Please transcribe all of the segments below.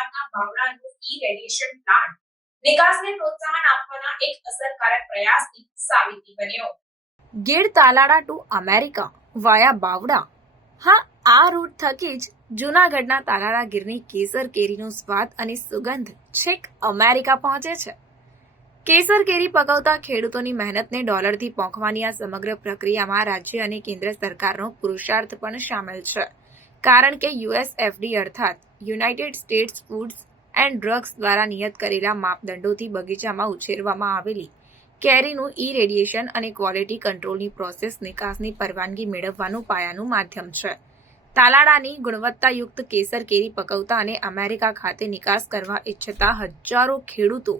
અમદાવાદના બાવળાનું ઈ radiation plant વિકાસને પ્રોત્સાહન આપવાના એક અસરકારક પ્રયાસની સાબિતી બન્યો. Gir Talala to America, via બાવડા. હા, આ રૂટ થકી જ જૂનાગઢના તાલાડા ગીરની કેસર કેરીનો સ્વાદ અને સુગંધ છેક અમેરિકા પહોંચે છે. કેસર કેરી પકવતા ખેડૂતોની મહેનતને ડોલરથી પોંખવાની આ સમગ્ર પ્રક્રિયામાં રાજ્ય અને કેન્દ્ર સરકારનો પુરુષાર્થ પણ સામેલ છે. કારણ કે યુએસ એફડી અર્થાત United States foods and drugs દ્વારા નિયત કરેલા માપદંડોથી બગીચામાં ઉછેરવામાં આવેલી કેરીનું ઈ રેડિયેશન અને ક્વોલિટી કંટ્રોલની પ્રોસેસ નિકાસની પરવાનગી મેળવવાનું પાયાનું માધ્યમ છે. તાલાડાની ગુણવત્તાયુક્ત કેસર કેરી પકવતા અને અમેરિકા ખાતે નિકાસ કરવા ઈચ્છતા હજારો ખેડૂતો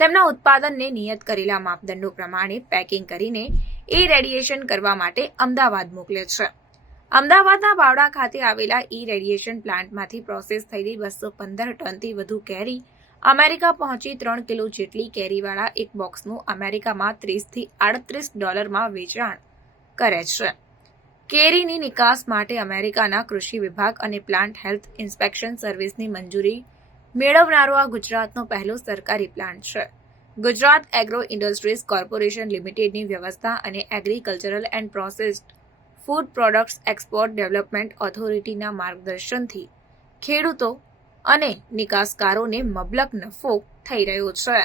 તેમના ઉત્પાદનને નિયત કરેલા માપદંડો પ્રમાણે પેકિંગ કરીને ઈ રેડિયેશન કરવા માટે અમદાવાદ મોકલે છે. અમદાવાદના બાવડા ખાતે આવેલા ઈ રેડિયેશન પ્લાન્ટમાંથી પ્રોસેસ થયેલી બસો પંદર ટનથી વધુ કેરી અમેરિકા પહોંચી ત્રણ કિલો જેટલી કેરીવાળા એક બોક્સનું અમેરિકામાં ત્રીસથી આડત્રીસ ડોલરમાં વેચાણ કરે છે. કેરીની નિકાસ માટે અમેરિકાના કૃષિ વિભાગ અને પ્લાન્ટ હેલ્થ ઇન્સ્પેક્શન સર્વિસની મંજૂરી મેળવનારો આ ગુજરાતનો પહેલો સરકારી પ્લાન્ટ છે. ગુજરાત એગ્રો ઇન્ડસ્ટ્રીઝ કોર્પોરેશન લિમિટેડની વ્યવસ્થા અને agricultural and processed food products export development ઓથોરિટીના માર્ગદર્શનથી ખેડૂતો અને નિકાસકારોને મબલક નફો થઈ રહ્યો છે.